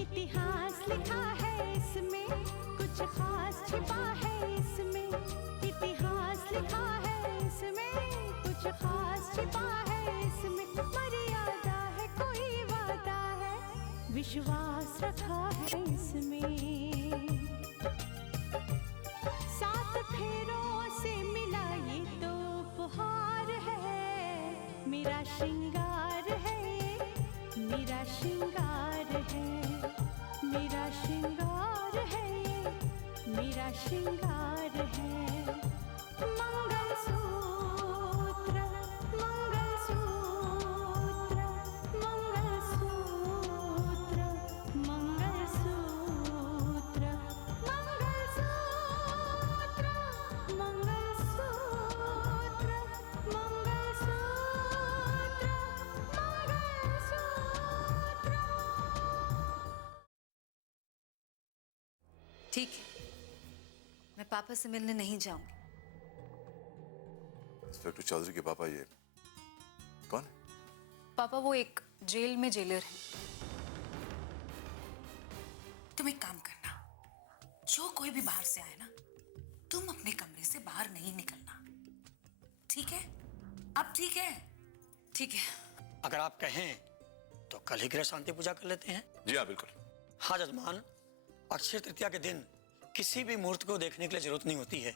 इतिहास लिखा है इसमें, कुछ खास छिपा है इसमें। इतिहास लिखा है इसमें, कुछ खास छिपा है इसमें। मर्यादा है, कोई वादा है, विश्वास रखा है इसमें। सात फेरों से मिला ये तो उपहार है, मेरा श्रृंगार है, मेरा श्रृंगार है, मेरा श्रृंगार है, मेरा श्रृंगार है। मंगलसूत्र, मंगलसूत्र, मंगलसूत्र, मंगलसूत्र, मंगलसूत्र, मंगलसूत्र, मंगलसूत्र। ठीक है, मैं पापा से मिलने नहीं जाऊंगी। इंस्पेक्टर चौधरी के पापा ये कौन है? पापा वो एक जेल में जेलर है। तुम एक काम करना, जो कोई भी बाहर से आए ना, तुम अपने कमरे से बाहर नहीं निकलना, ठीक है? अब ठीक है? ठीक है। अगर आप कहें तो कल ही ग्रह शांति पूजा कर लेते हैं। जी हाँ, बिल्कुल। हाँ जजमान, अक्षय तृतीया के दिन किसी भी मुहूर्त को देखने के लिए जरूरत नहीं होती है।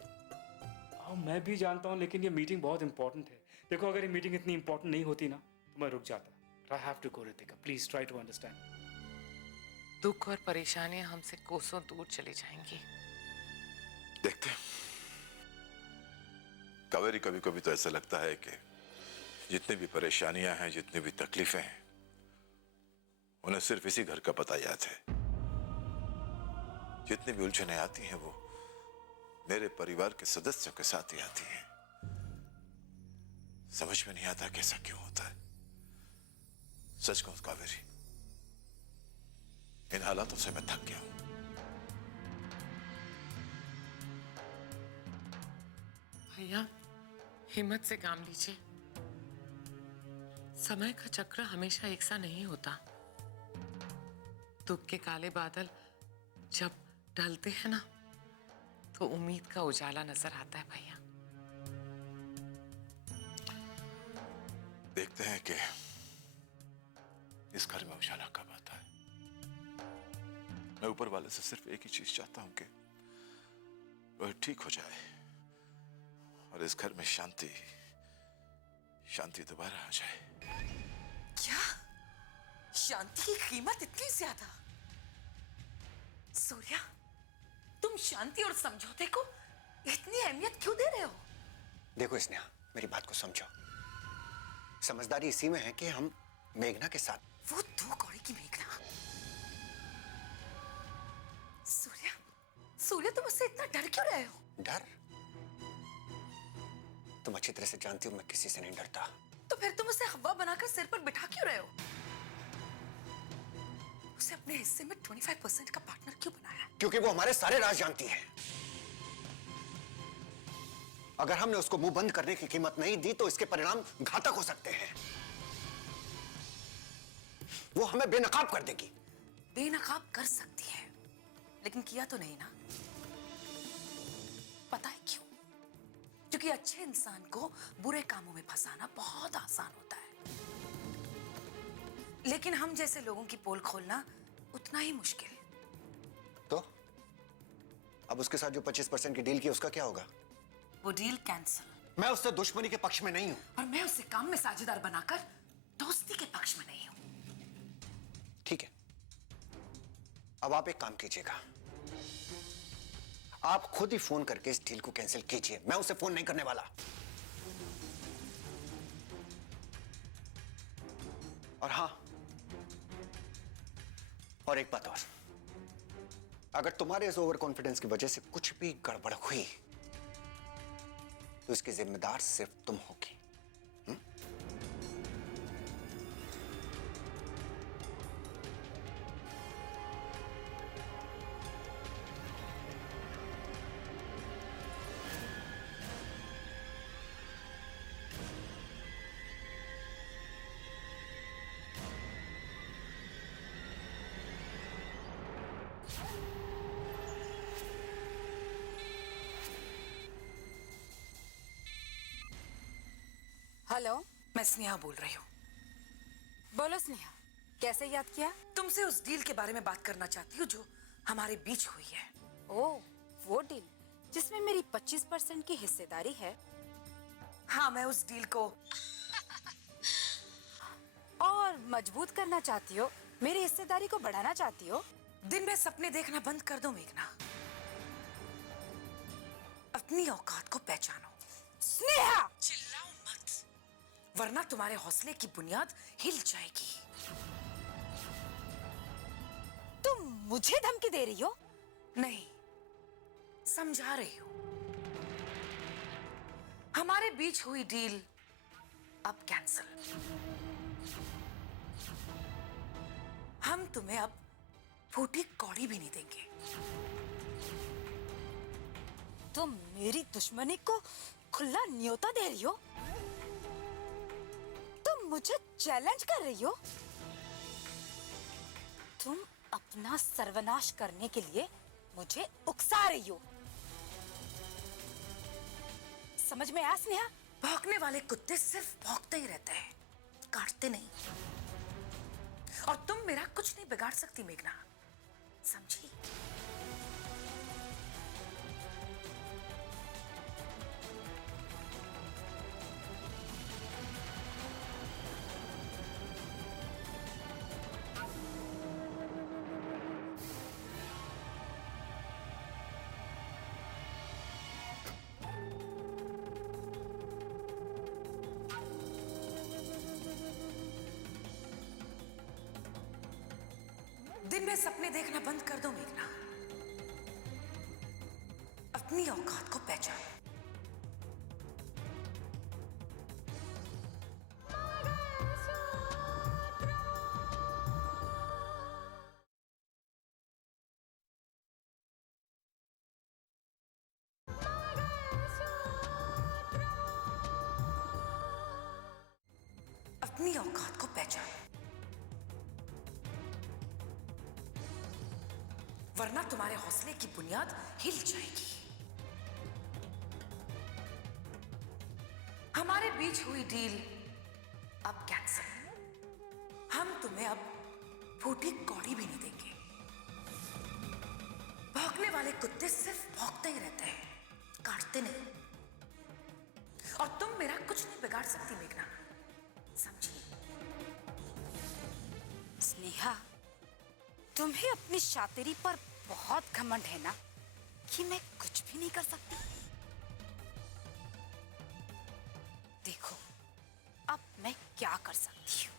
मैं भी जानता हूँ, लेकिन ये मीटिंग बहुत इंपॉर्टेंट है। देखो, अगर ये मीटिंग इतनी इंपॉर्टेंट नहीं होती ना तो मैं रुक जाता। I have to go Ritika, please try to understand. दुख और परेशानियां हमसे कोसों दूर चली जाएंगी। देखते हैं। कावेरी, कभी कभी तो ऐसा लगता है कि जितनी भी परेशानियां हैं, जितनी भी तकलीफें हैं, उन्हें सिर्फ इसी घर का पता याद है। जितनी भी उलझनें आती हैं वो मेरे परिवार के सदस्यों के साथ ही आती हैं। समझ में नहीं आता कैसा क्यों होता है। सच कहूं तो कावेरी, इन हालातों से मैं थक गया हूं। भैया, हिम्मत से काम लीजिए। समय का चक्र हमेशा एक सा नहीं होता। दुख के काले बादल जब ढलते हैं ना, तो उम्मीद का उजाला नजर आता है भैया। देखते हैं कि इस घर में उजाला कब आता है। मैं ऊपर वाले से सिर्फ एक ही चीज चाहता हूं कि वह ठीक हो जाए और इस घर में शांति दोबारा आ जाए। क्या? शांति की कीमत इतनी ज्यादा? सूर्या, तुम शांति और समझौते को इतनी अहमियत क्यों दे रहे हो? देखो स्नेहा, मेरी बात को समझो। समझदारी इसी में है कि हम मेघना के साथ। वो दो कौड़ी की मेघना? सूर्या, तुम उससे इतना डर क्यों रहे हो? डर? तुम अच्छी तरह से जानती हो मैं किसी से नहीं डरता। तो फिर तुम उसे हवा बनाकर सिर पर बिठा क्यों रहे हो? उसे अपने हिस्से में 25% का पार्टनर क्यों बनाया? क्योंकि वो हमारे सारे राज जानती है। अगर हमने उसको मुंह बंद करने की कीमत नहीं दी तो इसके परिणाम घातक हो सकते हैं। वो हमें बेनकाब कर देगी। बेनकाब कर सकती है, लेकिन किया तो नहीं ना। पता है क्यों? क्योंकि अच्छे इंसान को बुरे कामों में फंसाना बहुत आसान होता है, लेकिन हम जैसे लोगों की पोल खोलना उतना ही मुश्किल। तो अब उसके साथ जो 25% की डील की उसका क्या होगा? वो डील कैंसिल। मैं उससे दुश्मनी के पक्ष में नहीं हूं। और मैं उसे काम में साझेदार बनाकर दोस्ती के पक्ष में नहीं हूं। ठीक है, अब आप एक काम कीजिएगा, आप खुद ही फोन करके इस डील को कैंसिल कीजिए। मैं उसे फोन नहीं करने वाला। और हां, और एक बात और, अगर तुम्हारे इस ओवर कॉन्फिडेंस की वजह से कुछ भी गड़बड़ हुई तो इसकी जिम्मेदार सिर्फ तुम होगी। हेलो, मैं स्नेहा बोल रही हूँ। बोलो स्नेहा, कैसे याद किया? तुमसे उस डील के बारे में बात करना चाहती हूँ जो हमारे बीच हुई है। ओह, वो डील जिसमें मेरी 25% की हिस्सेदारी है। हाँ, मैं उस डील को और मजबूत करना चाहती हो, मेरी हिस्सेदारी को बढ़ाना चाहती हो। दिन में सपने देखना बंद कर दो मेघना। अपनी औकात को पहचानो। स्नेहा! चिल्लाओ मत, वरना तुम्हारे हौसले की बुनियाद हिल जाएगी। तुम मुझे धमकी दे रही हो? नहीं, समझा रही हूं। हमारे बीच हुई डील अब कैंसिल। हम तुम्हें अब फूटी कौड़ी भी नहीं देंगे। तुम मेरी दुश्मनी को खुला न्योता दे रही हो? तुम मुझे चैलेंज कर रही हो? तुम अपना सर्वनाश करने के लिए मुझे उकसा रही हो। समझ में आया स्नेहा? भौंकने वाले कुत्ते सिर्फ भौंकते ही रहते हैं, काटते नहीं। और तुम मेरा कुछ नहीं बिगाड़ सकती मेघना, समझी? दिन में सपने देखना बंद कर दो मेघना। अपनी औकात को पहचानो। अपनी औकात को पहचानो, वरना तुम्हारे हौसले की बुनियाद हिल जाएगी। हमारे बीच हुई डील अब कैंसिल। हम तुम्हें अब फूटी कौड़ी भी नहीं देंगे। भौंकने वाले कुत्ते सिर्फ भौंकते ही रहते हैं, काटते नहीं। और तुम मेरा कुछ नहीं बिगाड़ सकती मेघना, समझी? स्नेहा, तुम्हें अपनी शातिरी पर बहुत घमंड है ना कि मैं कुछ भी नहीं कर सकती। देखो, अब मैं क्या कर सकती हूँ।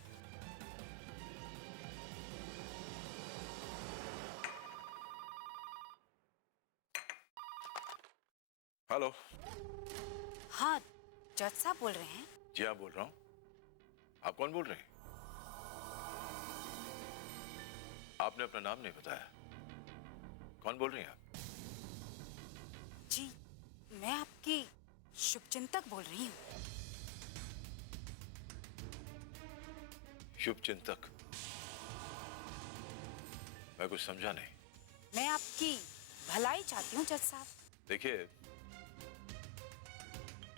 हेलो। हाँ, जज साहब बोल रहे हैं? जी हाँ, बोल रहा हूँ। आप कौन बोल रहे हैं? आपने अपना नाम नहीं बताया। कौन बोल रही हैं आप? जी, मैं आपकी शुभचिंतक बोल रही हूँ। शुभचिंतक? मैं कुछ समझा नहीं। मैं आपकी भलाई चाहती हूँ जज साहब। देखिए,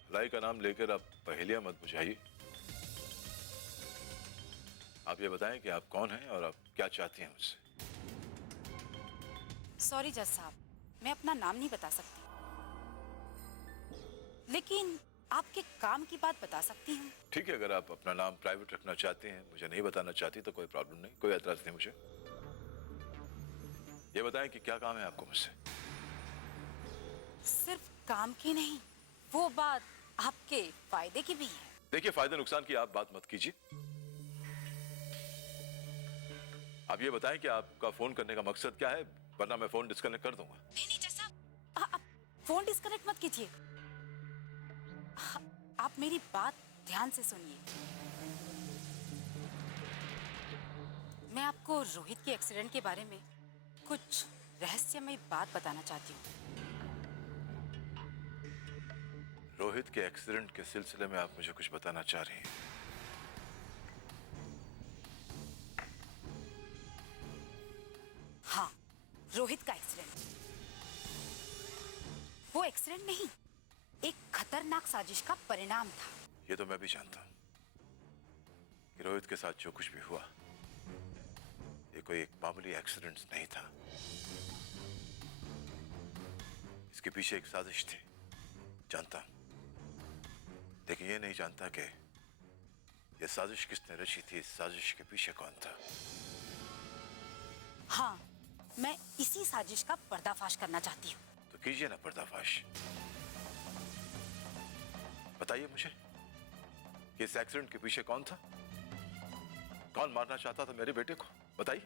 भलाई का नाम लेकर आप पहेलियां मत बुझाइए। आप ये बताएं कि आप कौन हैं और आप क्या चाहती हैं मुझसे। सॉरी जज साहब, मैं अपना नाम नहीं बता सकती, लेकिन आपके काम की बात बता सकती हूँ। ठीक है, अगर आप अपना नाम प्राइवेट रखना चाहती हैं, मुझे नहीं बताना चाहती तो कोई प्रॉब्लम नहीं, कोई एतराज नहीं मुझे। ये बताएं कि क्या काम है आपको मुझसे। सिर्फ काम की नहीं, वो बात आपके फायदे की भी है। देखिए, फायदे नुकसान की आप बात मत कीजिए। आप ये बताएं कि आपका फोन करने का मकसद क्या है, वरना मैं फोन डिस्कनेक्ट कर दूंगा। नहीं जज साहब, आप फोन डिस्कनेक्ट मत कीजिए। आप मेरी बात ध्यान से सुनिए। मैं आपको रोहित के एक्सीडेंट के बारे में कुछ रहस्यमय बात बताना चाहती हूँ। रोहित के एक्सीडेंट के सिलसिले में आप मुझे कुछ बताना चाह रही हैं? हाँ, रोहित का एक्सीडेंट। वो एक्सीडेंट नहीं, एक खतरनाक साजिश का परिणाम था। ये तो मैं भी जानता हूं कि रोहित के साथ जो कुछ भी हुआ ये कोई एक मामूली एक्सीडेंट नहीं था। इसके पीछे एक साजिश थी, जानता हूं। लेकिन ये नहीं जानता कि ये साजिश किसने रची थी, इस साजिश के पीछे कौन था। हाँ, मैं इसी साजिश का पर्दाफाश करना चाहती हूँ। तो कीजिए ना पर्दाफाश। बताइए मुझे कि इस एक्सीडेंट के पीछे कौन था, कौन मारना चाहता था मेरे बेटे को, बताइए।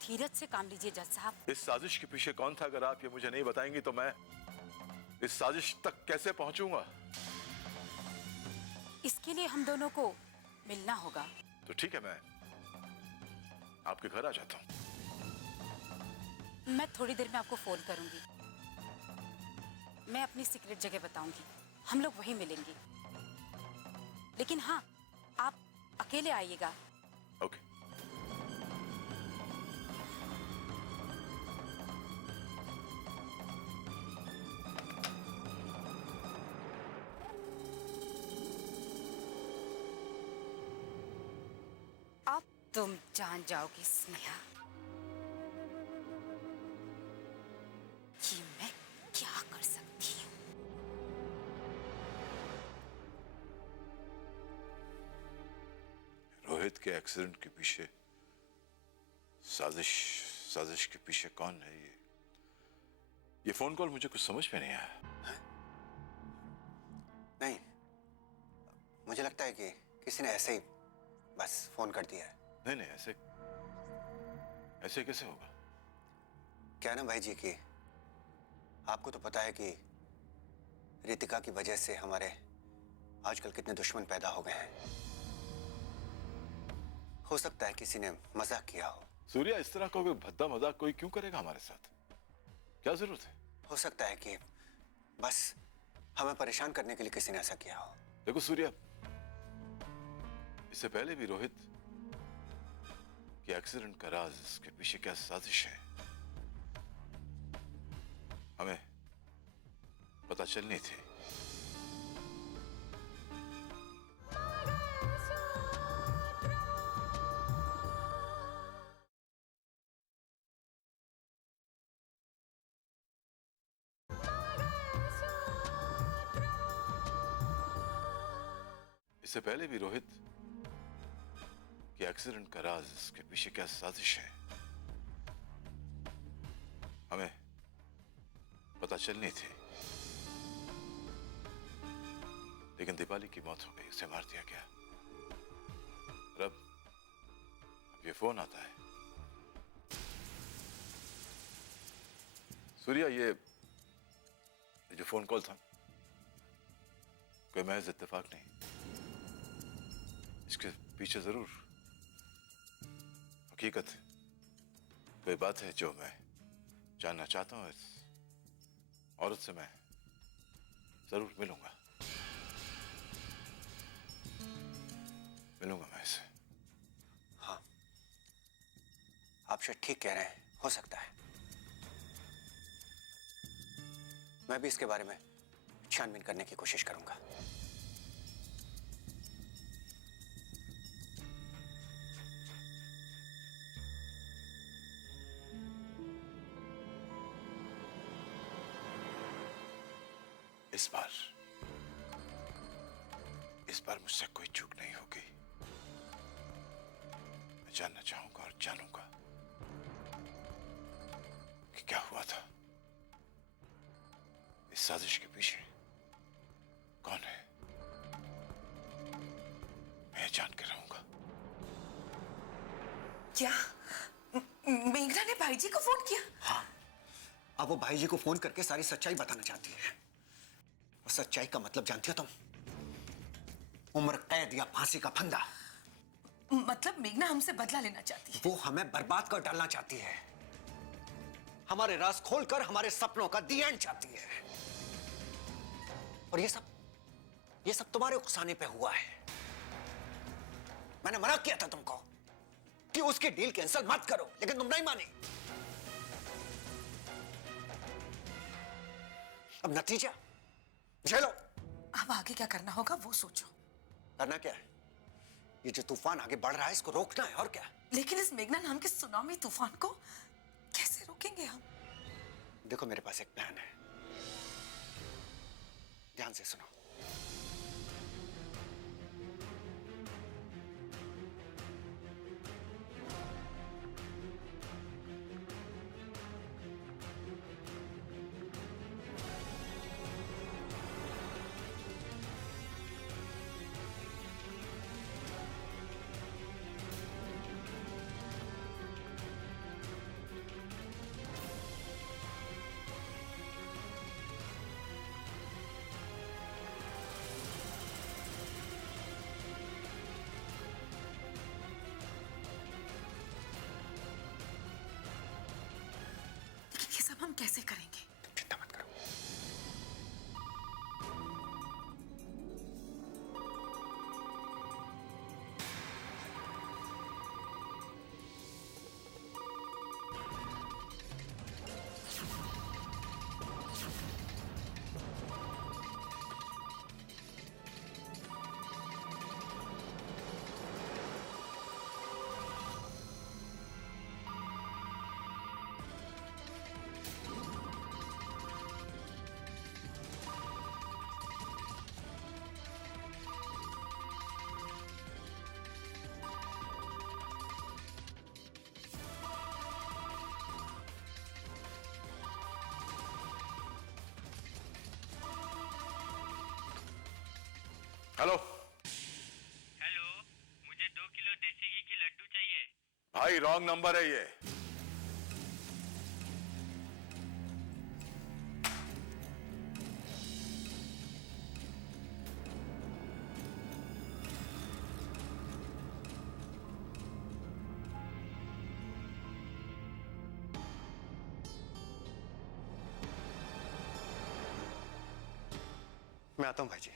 धीरज से काम लीजिए जज साहब। इस साजिश के पीछे कौन था, अगर आप ये मुझे नहीं बताएंगी तो मैं इस साजिश तक कैसे पहुंचूंगा। इसके लिए हम दोनों को मिलना होगा। तो ठीक है, मैं आपके घर आ जाता हूं। मैं थोड़ी देर में आपको फोन करूंगी। मैं अपनी सीक्रेट जगह बताऊंगी, हम लोग वहीं मिलेंगे। लेकिन हाँ, आप अकेले आइएगा। ओके। अब तुम जान जाओगी स्नेहा कि मैं क्या कर सकती हूँ। रोहित के एक्सीडेंट के पीछे साजिश के पीछे कौन है ये फोन कॉल मुझे कुछ समझ में नहीं आया। नहीं, मुझे लगता है कि किसी ने ऐसे ही बस फोन कर दिया है। नहीं नहीं, ऐसे कैसे होगा। क्या ना भाई जी कि आपको तो पता है कि रितिका की वजह से हमारे आजकल कितने दुश्मन पैदा हो गए हैं। हो सकता है किसी ने मजाक किया हो। सूर्या, इस तरह का कोई भद्दा मजाक कोई क्यों करेगा हमारे साथ, क्या जरूरत है। हो सकता है कि बस हमें परेशान करने के लिए किसी ने ऐसा किया हो। देखो सूर्या, इससे पहले भी रोहित के एक्सीडेंट का राज, इसके पीछे क्या साजिश है, हमें पता चलनी थी। इससे पहले भी रोहित के एक्सीडेंट का राज, इसके पीछे क्या साजिश है, हमें पता चलनी थी। लेकिन दीपाली की मौत हो गई, उसे मार दिया गया। और अब ये फोन आता है। सूर्या, ये जो फोन कॉल था कोई महज इत्तेफाक नहीं, इसके पीछे जरूर हकीकत है, कोई बात है जो मैं जानना चाहता हूं। इस औरत से मैं जरूर मिलूंगा मैं इससे। हाँ, आप शायद ठीक कह रहे हैं, हो सकता है। मैं भी इसके बारे में छानबीन करने की कोशिश करूंगा। इस बार मुझसे कोई चूक नहीं होगी। मैं जानना चाहूंगा और जानूंगा कि क्या हुआ था, इस साजिश के पीछे कौन है। मैं जान के रहूंगा। क्या मेघना ने भाई जी को फोन किया? हाँ, अब वो भाई जी को फोन करके सारी सच्चाई बताना चाहती है। और सच्चाई का मतलब जानती हो तुम? उम्र कैद या फांसी का फंदा। मतलब मेघना हमसे बदला लेना चाहती है। वो हमें बर्बाद कर डालना चाहती है, हमारे राज खोलकर हमारे सपनों का दी एंड चाहती है। और ये सब तुम्हारे उकसाने पे हुआ है। मैंने मना किया था तुमको कि उसकी डील कैंसिल मत करो, लेकिन तुम नहीं मानी। अब नतीजा झेलो। अब अब आगे क्या करना होगा वो सोचो। करना क्या है? ये जो तूफान आगे बढ़ रहा है इसको रोकना है, और क्या? लेकिन इस मेघना नाम के सुनामी तूफान को कैसे रोकेंगे हम? देखो मेरे पास एक प्लान है, ध्यान से सुनो। लेकिन ये सब हम कैसे करेंगे? चिंता मत करो। हेलो हेलो, मुझे 2 किलो देसी घी की लड्डू चाहिए। भाई, रॉन्ग नंबर है ये। मैं आता हूं भाई जी।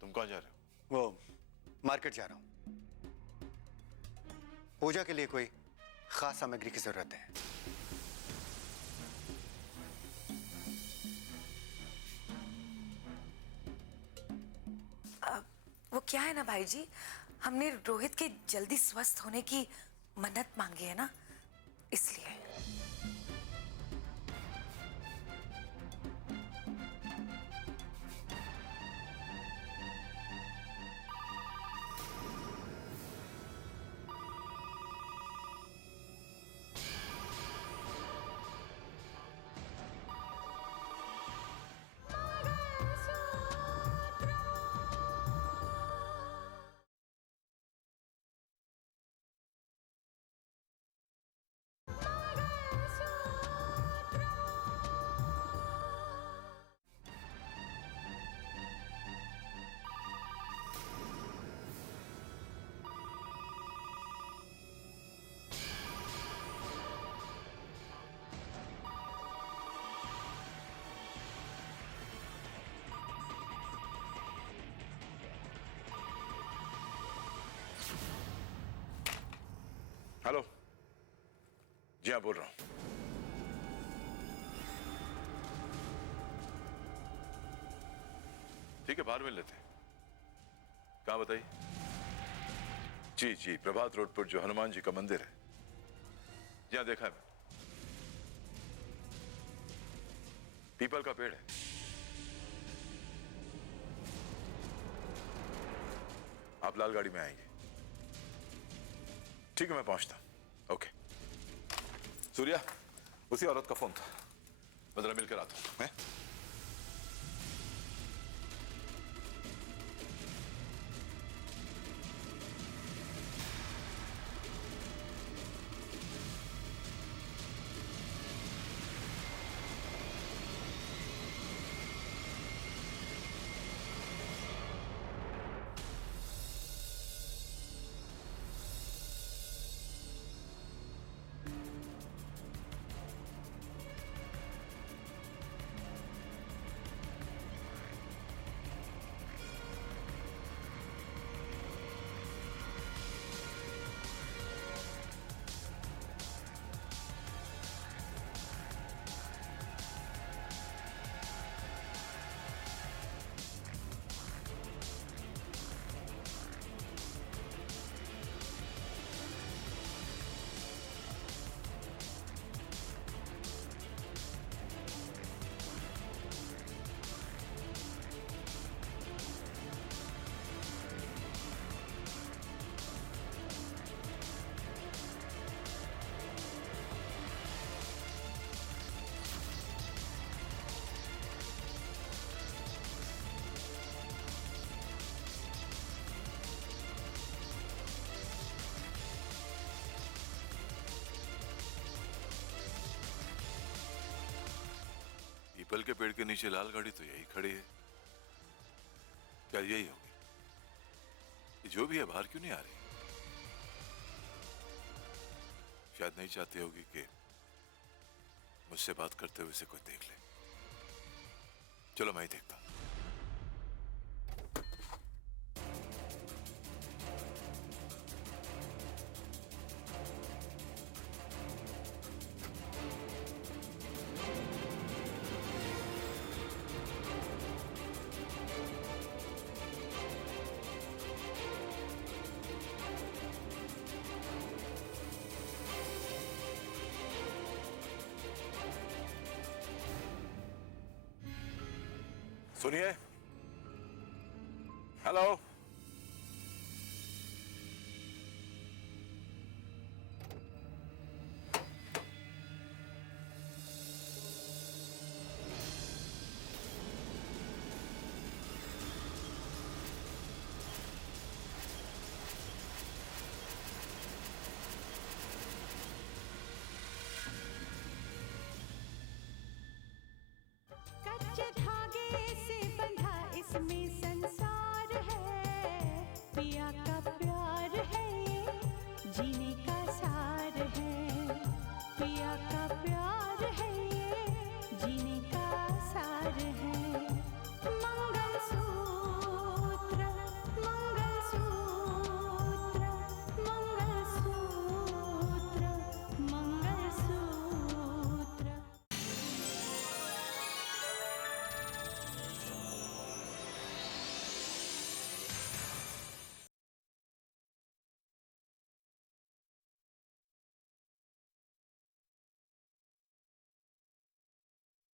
तुम कहाँ जा रहे हो? वो मार्केट जा रहा हूं, पूजा के लिए कोई खास सामग्री की जरूरत है। वो क्या है ना भाई जी, हमने रोहित के जल्दी स्वस्थ होने की मन्नत मांगी है ना, इसलिए। हेलो, जी हाँ, बोल रहा हूं। ठीक है, बाहर मिल लेते हैं। कहाँ बताइए? जी जी, प्रभात रोड पर जो हनुमान जी का मंदिर है, जी हाँ, देखा है मैं। पीपल का पेड़ है। आप लाल गाड़ी में आएंगे? ठीक है, मैं पहुंचता हूं। ओके। सूर्या, उसी औरत का फोन था, मैं जरा मिलकर आता हूं। मैं पीपल के पेड़ के नीचे लाल गाड़ी तो यही खड़ी है। क्या यही होगी? ये जो भी है बाहर क्यों नहीं आ रही? शायद नहीं चाहती होगी कि मुझसे बात करते हुए इसे कोई देख ले। चलो मैं ही देखता हूं। सुनिए,